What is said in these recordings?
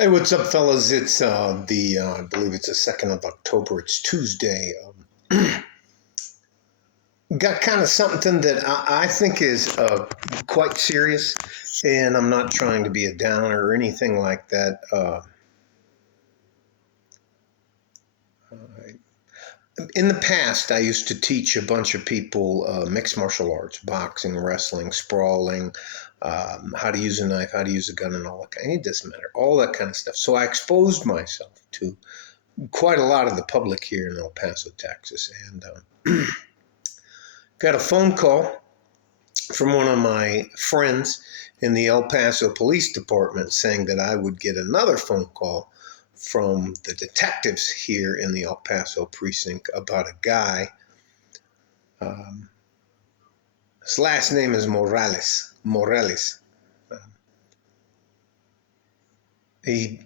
Hey, what's up, fellas? It's I believe it's the 2nd of October. It's Tuesday. Got kind of something that I think is quite serious, and I'm not trying to be a downer or anything like that. In the past, I used to teach a bunch of people mixed martial arts, boxing, wrestling, sprawling, how to use a knife, how to use a gun, and all that kind. It doesn't matter, all that kind of stuff. So I exposed myself to quite a lot of the public here in El Paso, Texas, and got a phone call from one of my friends in the El Paso Police Department saying that I would get another phone call from the detectives here in the El Paso precinct about a guy. Um, his last name is Morales. Morales. He,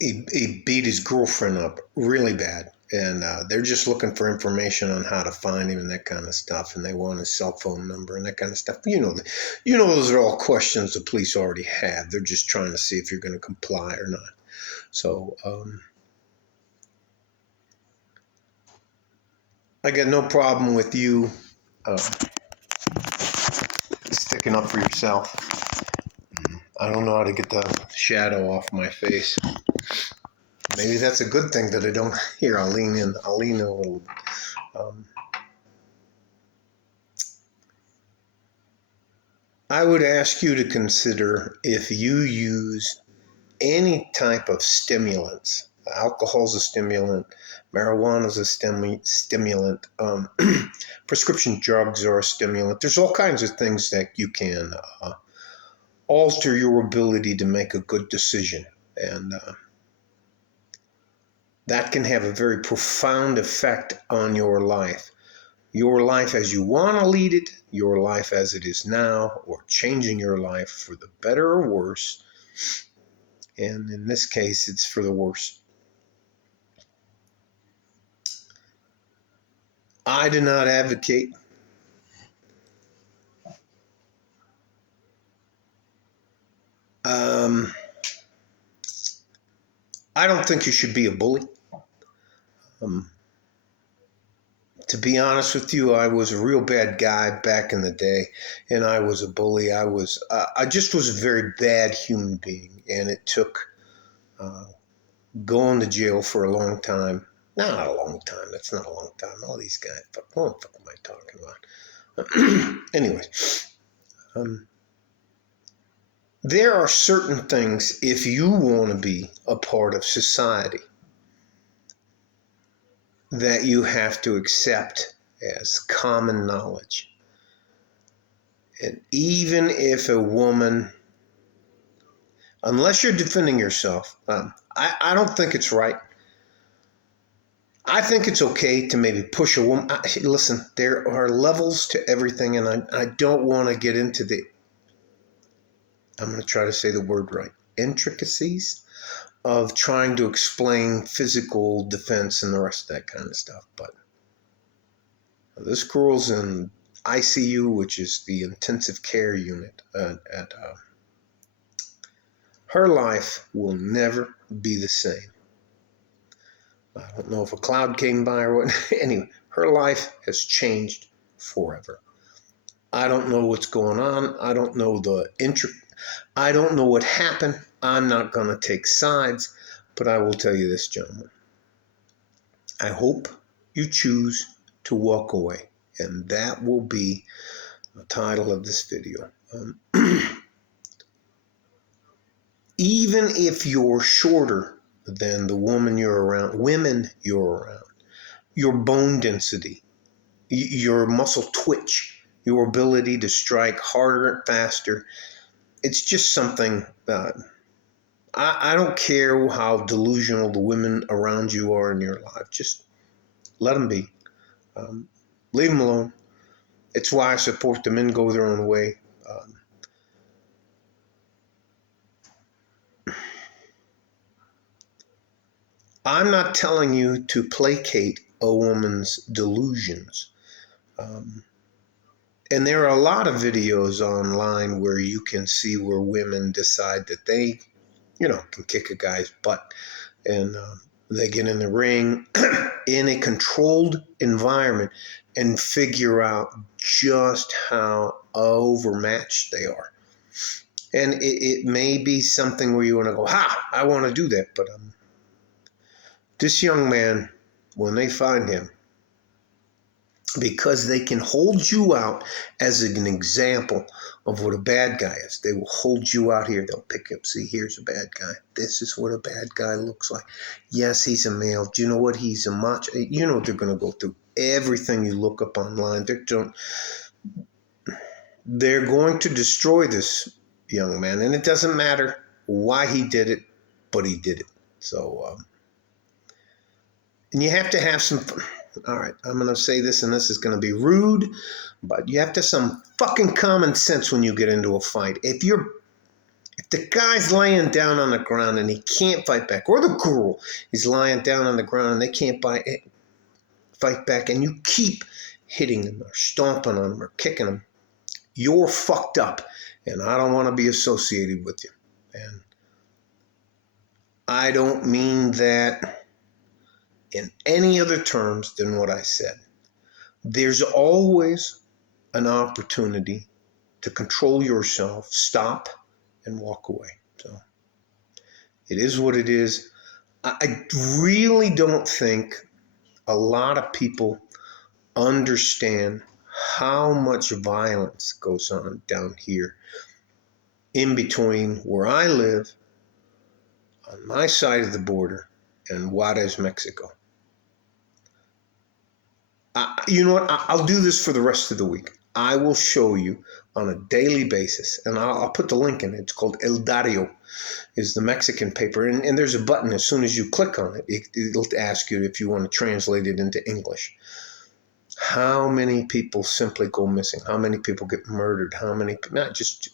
he beat his girlfriend up really bad, and they're just looking for information on how to find him and that kind of stuff, and they want his cell phone number and that kind of stuff. Those are all questions the police already have. They're just trying to see if you're going to comply or not. So I got no problem with you sticking up for yourself. I don't know how to get the shadow off my face. Maybe that's a good thing that I don't. Here, I'll lean in. I'll lean in a little bit. I would ask you to consider if you use any type of stimulants. Alcohol's a stimulant, marijuana's a stimulant, prescription drugs are a stimulant. There's all kinds of things that you can alter your ability to make a good decision. And that can have a very profound effect on your life. Your life as you want to lead it, your life as it is now, or changing your life for the better or worse. And in this case, it's for the worse. I do not advocate I don't think you should be a bully. To be honest with you, I was a real bad guy back in the day, and I was a bully. I just was a very bad human being, and it took going to jail for a long time. Not a long time. That's not a long time. All these guys, what the fuck am I talking about? Anyway, there are certain things, if you want to be a part of society, that you have to accept as common knowledge. And even if a woman, unless you're defending yourself, I don't think it's right. I think it's okay to maybe push a woman. Listen, there are levels to everything, and I don't want to get into I'm going to try to say the word right, intricacies of trying to explain physical defense and the rest of that kind of stuff. But this girl's in ICU, which is the intensive care unit at her life will never be the same. I don't know if a cloud came by or what. Anyway, her life has changed forever. I don't know what's going on. I don't know I don't know what happened. I'm not going to take sides, but I will tell you this, gentlemen. I hope you choose to walk away, and that will be the title of this video. Even if you're shorter than the women you're around, your bone density, your muscle twitch, your ability to strike harder and faster, it's just something. I don't care how delusional the women around you are in your life. Just let them be. Leave them alone. It's why I support the men go their own way. I'm not telling you to placate a woman's delusions. And there are a lot of videos online where you can see where women decide that they can kick a guy's butt. And they get in the ring in a controlled environment and figure out just how overmatched they are. And it may be something where you want to go, I want to do that. But this young man, when they find him, because they can hold you out as an example of what a bad guy is. They will hold you out here. They'll pick up, see, here's a bad guy. This is what a bad guy looks like. Yes, he's a male. Do you know what? He's a macho. You know they're going to go through everything you look up online. They're going to destroy this young man. And it doesn't matter why he did it, but he did it. So, and you have to have some... All right, I'm going to say this, and this is going to be rude, but you have to have some fucking common sense when you get into a fight. If the guy's laying down on the ground and he can't fight back, or the girl is lying down on the ground and they can't fight back, and you keep hitting them or stomping on them or kicking them, you're fucked up, and I don't want to be associated with you. And I don't mean that in any other terms than what I said. There's always an opportunity to control yourself, stop, and walk away. So it is what it is. I really don't think a lot of people understand how much violence goes on down here in between where I live, on my side of the border, and Juarez, Mexico. You know what? I'll do this for the rest of the week. I will show you on a daily basis, and I'll put the link in it. It's called El Dario, is the Mexican paper, and there's a button. As soon as you click on it, it'll ask you if you want to translate it into English. How many people simply go missing? How many people get murdered? How many? Not just.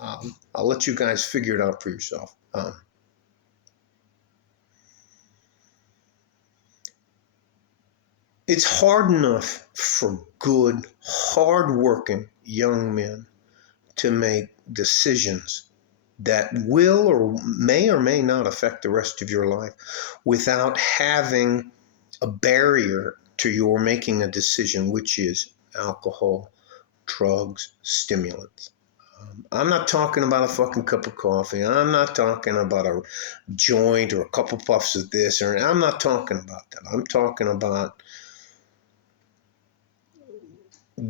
I'll let you guys figure it out for yourself. It's hard enough for good, hard-working young men to make decisions that will or may not affect the rest of your life without having a barrier to your making a decision, which is alcohol, drugs, stimulants. I'm not talking about a fucking cup of coffee. I'm not talking about a joint or a couple puffs of this, or I'm not talking about that. I'm talking about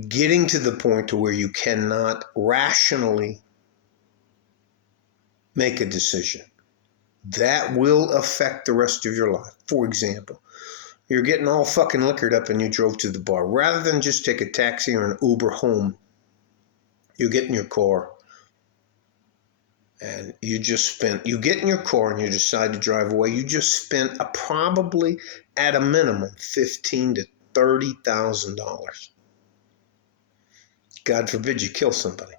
getting to the point to where you cannot rationally make a decision. That will affect the rest of your life. For example, you're getting all fucking liquored up and you drove to the bar. Rather than just take a taxi or an Uber home, you get in your car and you get in your car and you decide to drive away. You just spent probably at a minimum $15,000 to $30,000. God forbid you kill somebody.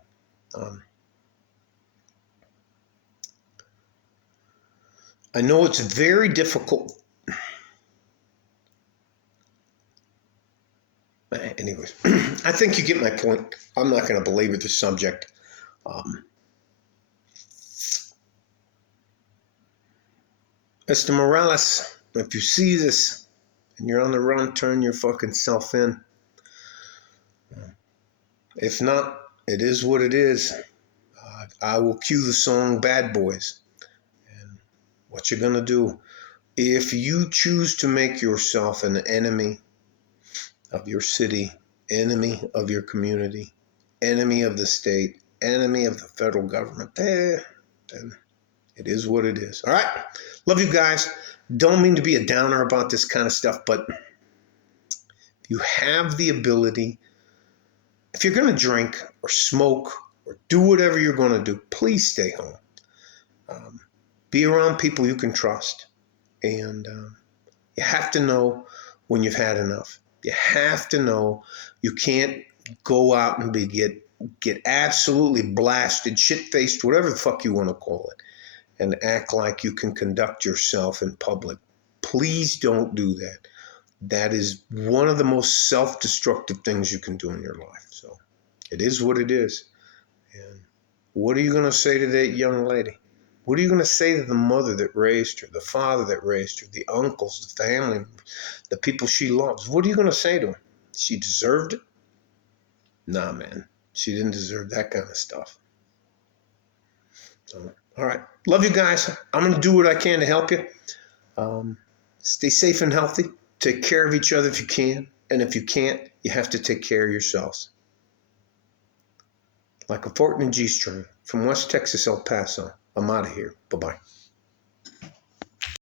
I know it's very difficult. Anyways, I think you get my point. I'm not going to belabor the subject. Mr. Morales, if you see this and you're on the run, turn your fucking self in. If not, it is what it is. I will cue the song Bad Boys. And what you're going to do, if you choose to make yourself an enemy of your city, enemy of your community, enemy of the state, enemy of the federal government, then it is what it is. All right. Love you guys. Don't mean to be a downer about this kind of stuff, but if you have the ability, if you're going to drink or smoke or do whatever you're going to do, please stay home. Be around people you can trust. And you have to know when you've had enough. You have to know you can't go out and get absolutely blasted, shit-faced, whatever the fuck you want to call it, and act like you can conduct yourself in public. Please don't do that. That is one of the most self-destructive things you can do in your life. So it is what it is. And what are you going to say to that young lady? What are you going to say to the mother that raised her, the father that raised her, the uncles, the family, the people she loves? What are you going to say to her? She deserved it? Nah, man. She didn't deserve that kind of stuff. So, all right. Love you guys. I'm going to do what I can to help you. Stay safe and healthy. Take care of each other if you can. And if you can't, you have to take care of yourselves. Like a fort in a G-string from West Texas, El Paso. I'm out of here. Bye-bye.